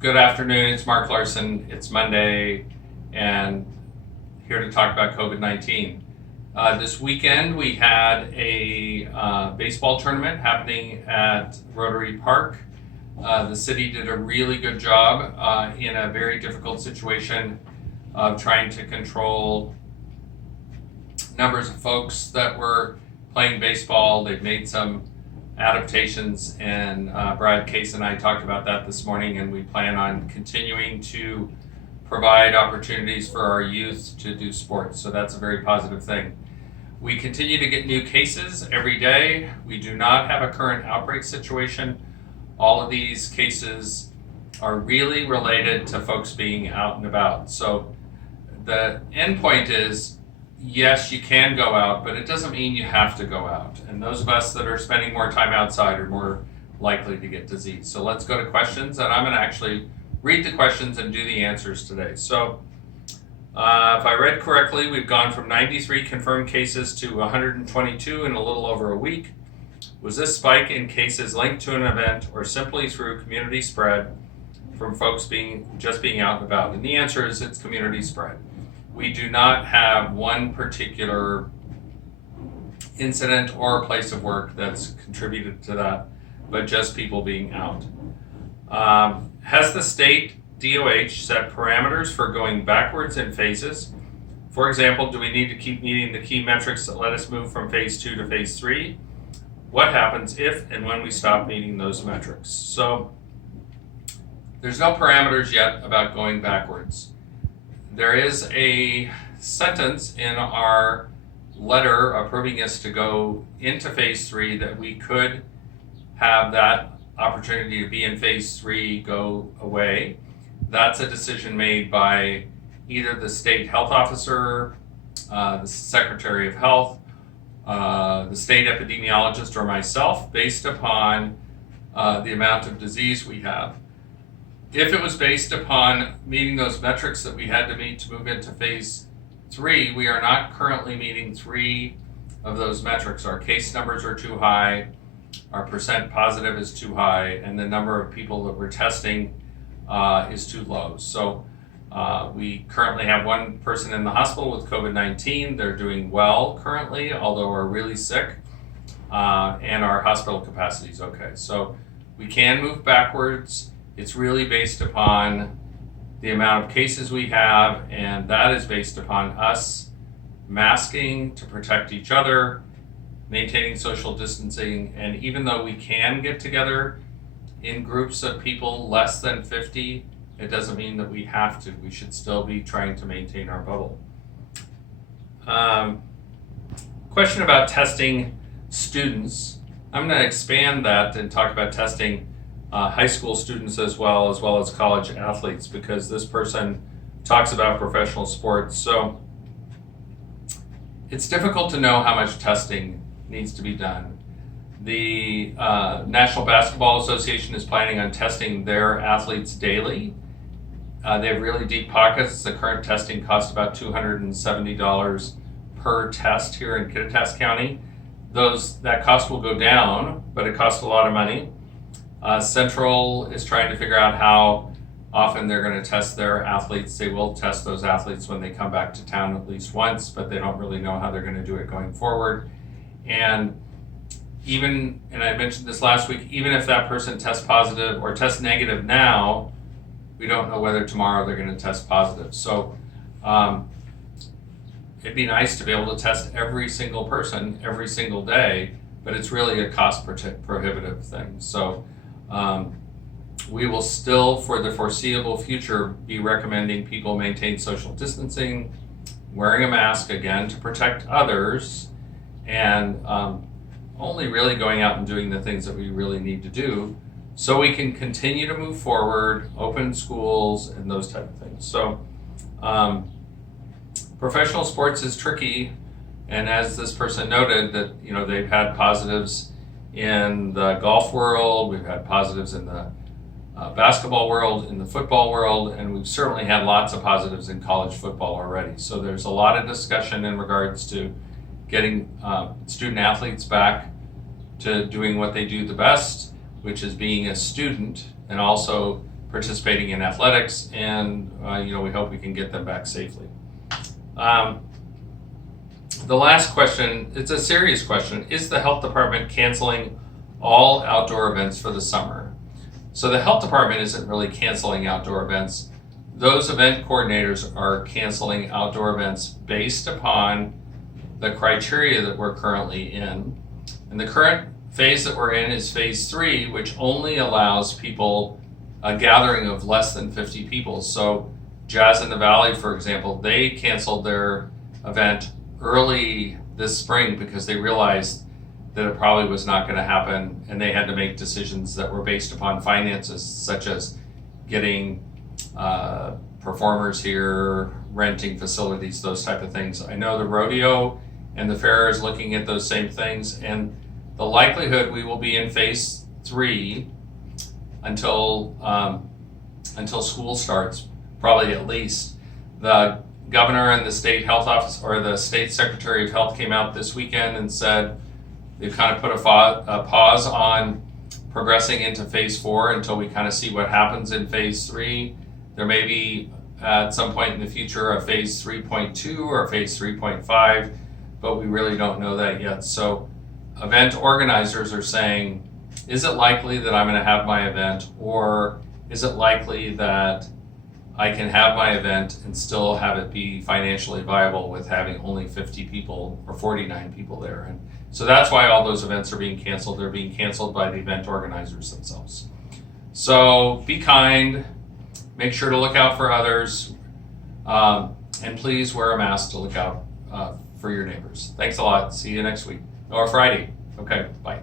Good afternoon, it's Mark Larson. It's Monday and here to talk about COVID-19. This weekend we had a baseball tournament happening at Rotary Park. The city did a really good job in a very difficult situation of trying to control numbers of folks that were playing baseball. They've made some adaptations, and Brad Case and I talked about that this morning, and we plan on continuing to provide opportunities for our youth to do sports, so that's a very positive thing. We continue to get new cases every day. We do not have a current outbreak situation. All of these cases are really related to folks being out and about. So the end point is, yes, you can go out, but it doesn't mean you have to go out. And those of us that are spending more time outside are more likely to get disease. So let's go to questions, and I'm going to actually read the questions and do the answers today. So if I read correctly, we've gone from 93 confirmed cases to 122 in a little over a week. Was this spike in cases linked to an event or simply through community spread from folks being out and about? And the answer is it's community spread. We do not have one particular incident or place of work that's contributed to that, but just people being out. Has the state DOH set parameters for going backwards in phases? For example, do we need to keep meeting the key metrics that let us move from phase 2 to phase 3? What happens if and when we stop meeting those metrics? So there's no parameters yet about going backwards. There is a sentence in our letter approving us to go into phase 3 that we could have that opportunity to be in phase 3 go away. That's a decision made by either the state health officer, the secretary of health, the state epidemiologist, or myself, based upon the amount of disease we have. If it was based upon meeting those metrics that we had to meet to move into phase 3, we are not currently meeting 3 of those metrics. Our case numbers are too high, our percent positive is too high, and the number of people that we're testing is too low. So we currently have one person in the hospital with COVID-19. They're doing well currently, although are really sick, and our hospital capacity is okay. So we can move backwards. It's really based upon the amount of cases we have, and that is based upon us masking to protect each other, maintaining social distancing, and even though we can get together in groups of people less than 50, it doesn't mean that we have to. We should still be trying to maintain our bubble. Question about testing students. I'm going to expand that and talk about testing high school students as well as college athletes, because this person talks about professional sports. So it's difficult to know how much testing needs to be done. The National Basketball Association is planning on testing their athletes daily. They have really deep pockets. The current testing costs about $270 per test here in Kittitas County. That cost will go down, but it costs a lot of money. Central is trying to figure out how often they're going to test their athletes. They will test those athletes when they come back to town at least once, but they don't really know how they're going to do it going forward. And I mentioned this last week, even if that person tests positive or tests negative now, we don't know whether tomorrow they're going to test positive. So it'd be nice to be able to test every single person every single day, but it's really a cost prohibitive thing. So we will still, for the foreseeable future, be recommending people maintain social distancing, wearing a mask, again, to protect others, and only really going out and doing the things that we really need to do so we can continue to move forward, open schools, and those type of things. So professional sports is tricky, and as this person noted, that they've had positives in the golf world, we've had positives in the basketball world, in the football world, and we've certainly had lots of positives in college football already. So there's a lot of discussion in regards to getting student athletes back to doing what they do the best, which is being a student and also participating in athletics, and we hope we can get them back safely. The last question, it's a serious question. Is the health department canceling all outdoor events for the summer? So the health department isn't really canceling outdoor events. Those event coordinators are canceling outdoor events based upon the criteria that we're currently in. And the current phase that we're in is phase 3, which only allows people a gathering of less than 50 people. So Jazz in the Valley, for example, they canceled their event early this spring because they realized that it probably was not going to happen, and they had to make decisions that were based upon finances, such as getting performers here, renting facilities, those type of things. I know the rodeo and the fair is looking at those same things, and the likelihood we will be in phase 3 until school starts, probably at least. The governor and the state health office, or the state secretary of health, came out this weekend and said they've kind of put a pause on progressing into phase 4 until we kind of see what happens in phase 3. There may be at some point in the future a phase 3.2 or a phase 3.5, but we really don't know that yet. So event organizers are saying, is it likely that I'm going to have my event, or is it likely that I can have my event and still have it be financially viable with having only 50 people or 49 people there? And so that's why all those events are being canceled. They're being canceled by the event organizers themselves. So be kind, make sure to look out for others, and please wear a mask to look out for your neighbors. Thanks a lot. See you next week, or Friday. Okay, bye.